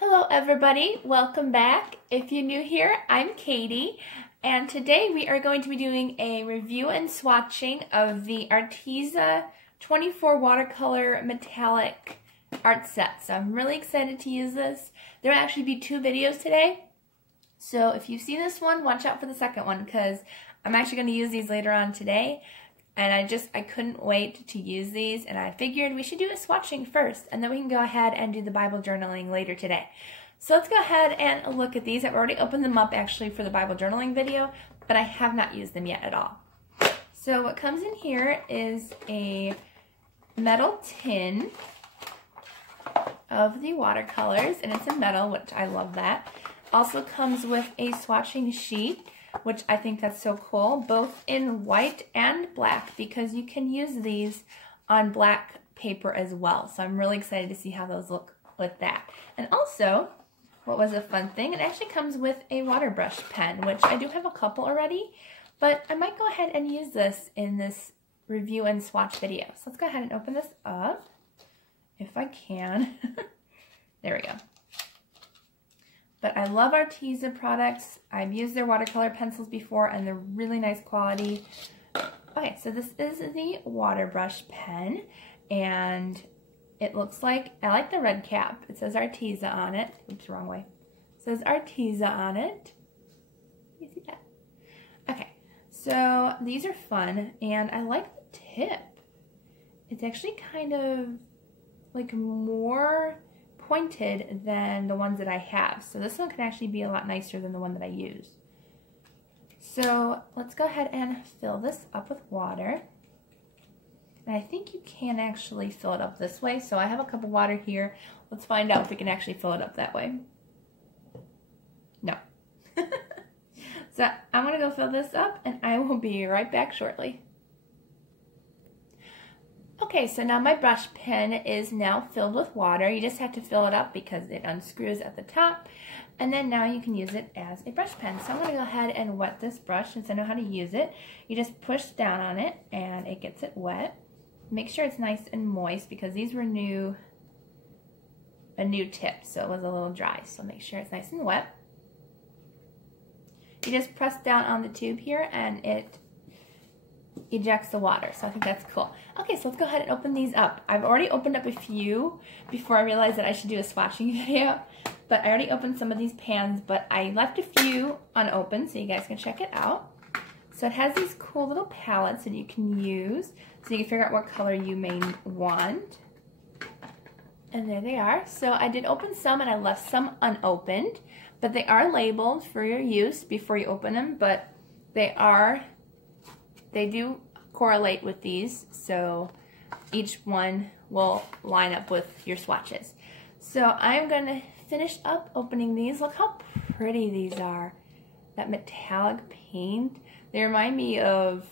Hello everybody, welcome back. If you're new here, I'm Katie, and today we are going to be doing a review and swatching of the Arteza 24 watercolor metallic art set. So I'm really excited to use this. There will actually be two videos today. So if you see this one, watch out for the second one because I'm actually going to use these later on today. And I couldn't wait to use these, and I figured we should do a swatching first, and then we can go ahead and do the Bible journaling later today. So let's go ahead and look at these. I've already opened them up actually for the Bible journaling video, but I have not used them yet at all. So what comes in here is a metal tin of the watercolors, and it's in metal, which I love that. Also comes with a swatching sheet, which I think that's so cool, both in white and black, because you can use these on black paper as well. So I'm really excited to see how those look with that. And also, what was a fun thing, it actually comes with a water brush pen, which I do have a couple already, but I might go ahead and use this in this review and swatch video. So let's go ahead and open this up, if I can. There we go. But I love Arteza products. I've used their watercolor pencils before and they're really nice quality. Okay, so this is the water brush pen and it looks like, I like the red cap. It says Arteza on it. Oops, wrong way. It says Arteza on it. You see that? Okay, so these are fun and I like the tip. It's actually kind of like more pointed than the ones that I have. So this one can actually be a lot nicer than the one that I use. So let's go ahead and fill this up with water. And I think you can actually fill it up this way. So I have a cup of water here. Let's find out if we can actually fill it up that way. No. So I'm gonna go fill this up and I will be right back shortly. Okay, so now my brush pen is now filled with water. You just have to fill it up because it unscrews at the top. And then now you can use it as a brush pen. So I'm going to go ahead and wet this brush since I know how to use it. You just push down on it and it gets it wet. Make sure it's nice and moist because these were a new tip, so it was a little dry. So make sure it's nice and wet. You just press down on the tube here and it ejects the water, so I think that's cool. Okay, so let's go ahead and open these up. I've already opened up a few before I realized that I should do a swatching video, but I already opened some of these pans, but I left a few unopened so you guys can check it out. So it has these cool little palettes that you can use so you can figure out what color you may want. And there they are. So I did open some and I left some unopened, but they are labeled for your use before you open them, but they do correlate with these, so each one will line up with your swatches. So I'm going to finish up opening these. Look how pretty these are. That metallic paint. They remind me of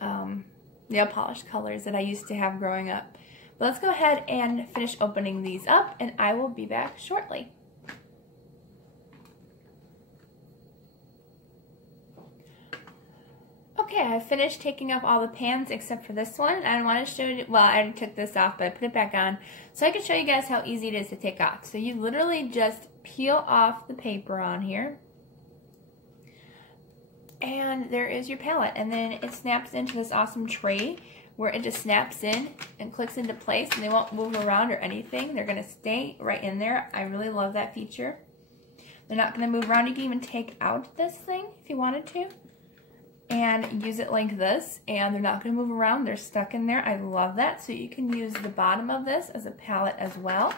nail polish colors that I used to have growing up. But let's go ahead and finish opening these up, and I will be back shortly. Okay, I finished taking off all the pans except for this one. I want to show you, well, I already took this off, but I put it back on so I can show you guys how easy it is to take off. So you literally just peel off the paper on here, and there is your palette. And then it snaps into this awesome tray where it just snaps in and clicks into place, and they won't move around or anything. They're going to stay right in there. I really love that feature. They're not going to move around. You can even take out this thing if you wanted to and use it like this, and they're not going to move around. They're stuck in there. I love that. So you can use the bottom of this as a palette as well.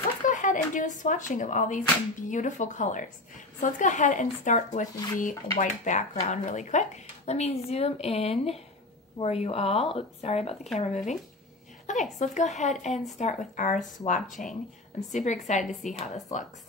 So let's go ahead and do a swatching of all these beautiful colors. So let's go ahead and start with the white background really quick. Let me zoom in for you all. Oops, sorry about the camera moving. Okay, so let's go ahead and start with our swatching. I'm super excited to see how this looks.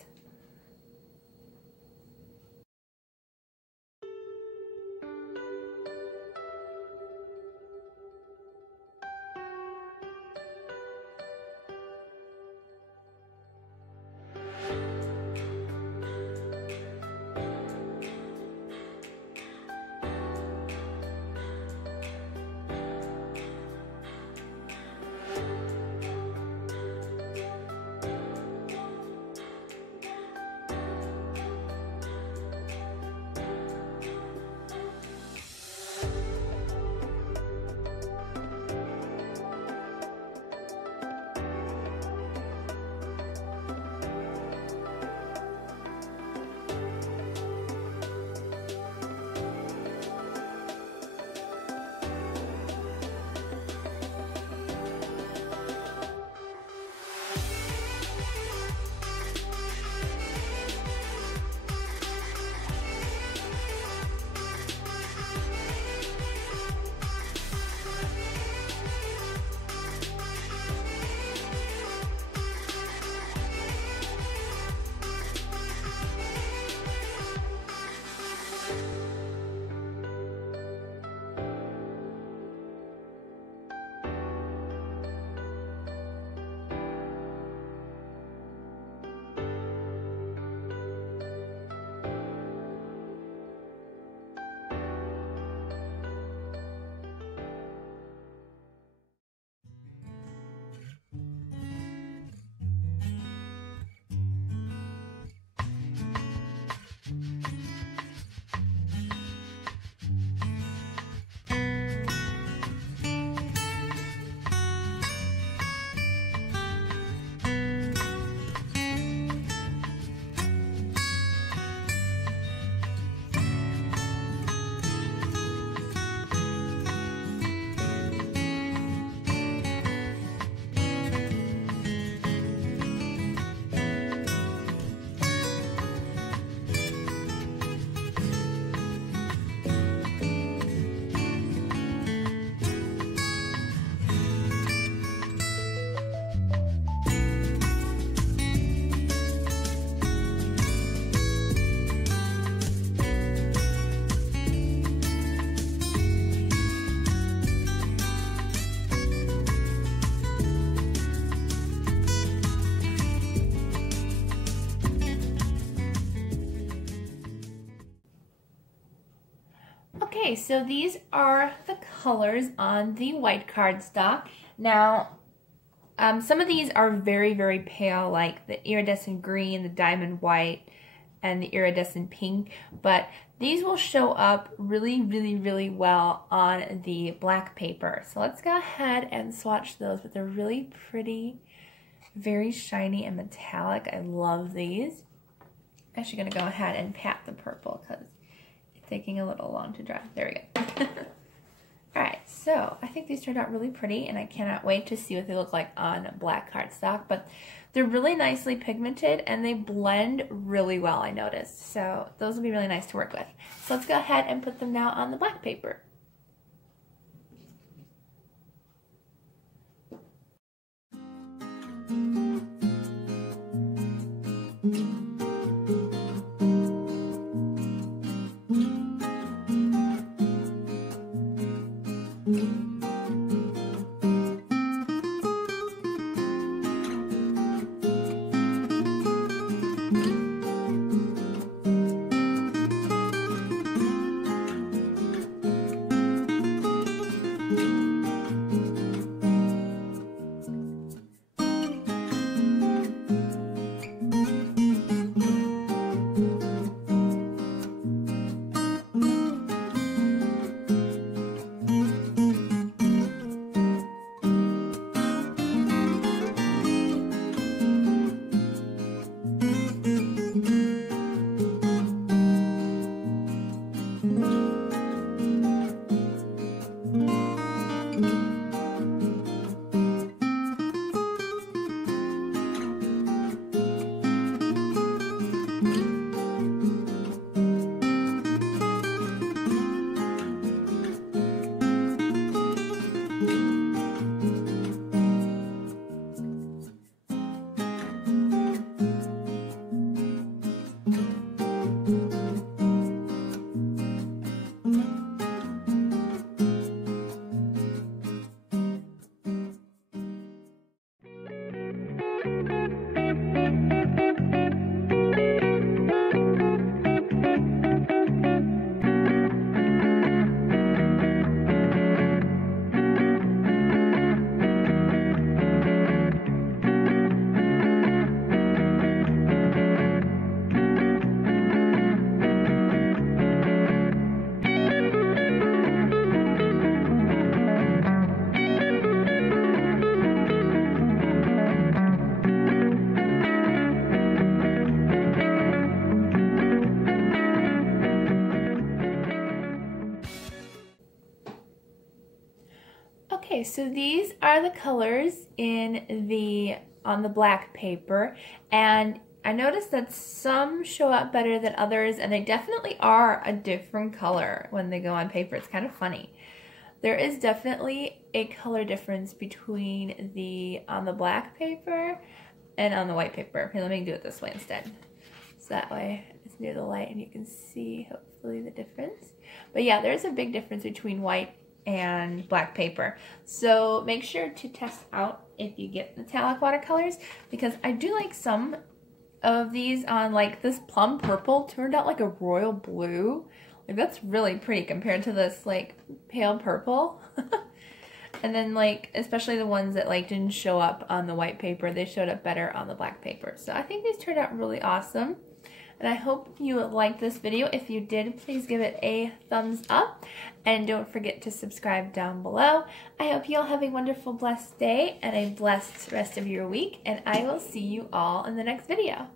Okay, so these are the colors on the white cardstock. Now, some of these are very, very pale, like the iridescent green, the diamond white, and the iridescent pink, but these will show up really, really, really well on the black paper. So let's go ahead and swatch those, but they're really pretty, very shiny and metallic. I love these. I'm actually gonna go ahead and pat the purple because it's taking a little long to dry. There we go. All right, so I think these turned out really pretty, and I cannot wait to see what they look like on black cardstock, but they're really nicely pigmented and they blend really well, I noticed. So those will be really nice to work with. So let's go ahead and put them now on the black paper. Okay, so these are the colors on the black paper, and I noticed that some show up better than others, and they definitely are a different color when they go on paper. It's kind of funny. There is definitely a color difference between on the black paper and on the white paper. Okay, let me do it this way instead. So that way it's near the light and you can see hopefully the difference. But yeah, there's a big difference between white and black paper. So make sure to test out if you get metallic watercolors, because I do like some of these on, like this plum purple turned out like a royal blue. Like that's really pretty compared to this like pale purple. And then like especially the ones that like didn't show up on the white paper, they showed up better on the black paper. So I think these turned out really awesome. And I hope you liked this video. If you did, please give it a thumbs up. And don't forget to subscribe down below. I hope you all have a wonderful, blessed day and a blessed rest of your week. And I will see you all in the next video.